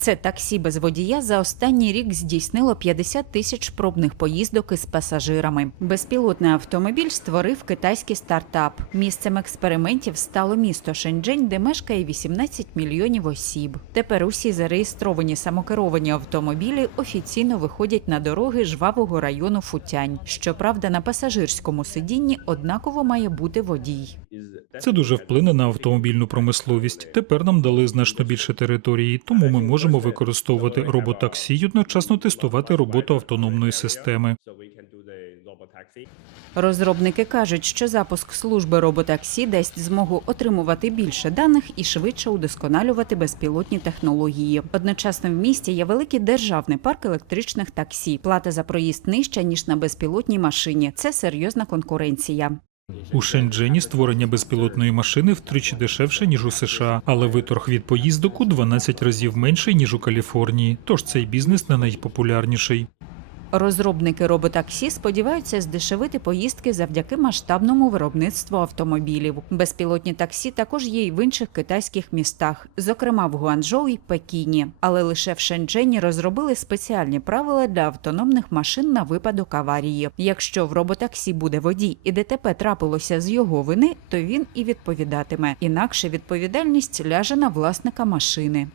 Це таксі без водія за останній рік здійснило 50 тисяч пробних поїздок із пасажирами. Безпілотний автомобіль створив китайський стартап. Місцем експериментів стало місто Шенджень, де мешкає 18 мільйонів осіб. Тепер усі зареєстровані самокеровані автомобілі офіційно виходять на дороги жвавого району Футянь. Щоправда, на пасажирському сидінні однаково має бути водій. Це дуже вплине на автомобільну промисловість. Тепер нам дали значно більше території, тому ми можемо використовувати роботаксі й одночасно тестувати роботу автономної системи. Розробники кажуть, що запуск служби роботаксі дасть змогу отримувати більше даних і швидше удосконалювати безпілотні технології. Одночасно в місті є великий державний парк електричних таксі. Плата за проїзд нижча ніж на безпілотній машині. Це серйозна конкуренція. У Шенджені створення безпілотної машини втричі дешевше ніж у США, але виторг від поїздок у 12 разів менший ніж у Каліфорнії. Тож цей бізнес не найпопулярніший. Розробники роботаксі сподіваються здешевити поїздки завдяки масштабному виробництву автомобілів. Безпілотні таксі також є й в інших китайських містах, зокрема в Гуанчжоу і Пекіні. Але лише в Шенджені розробили спеціальні правила для автономних машин на випадок аварії. Якщо в роботаксі буде водій і ДТП трапилося з його вини, то він і відповідатиме. Інакше відповідальність ляже на власника машини.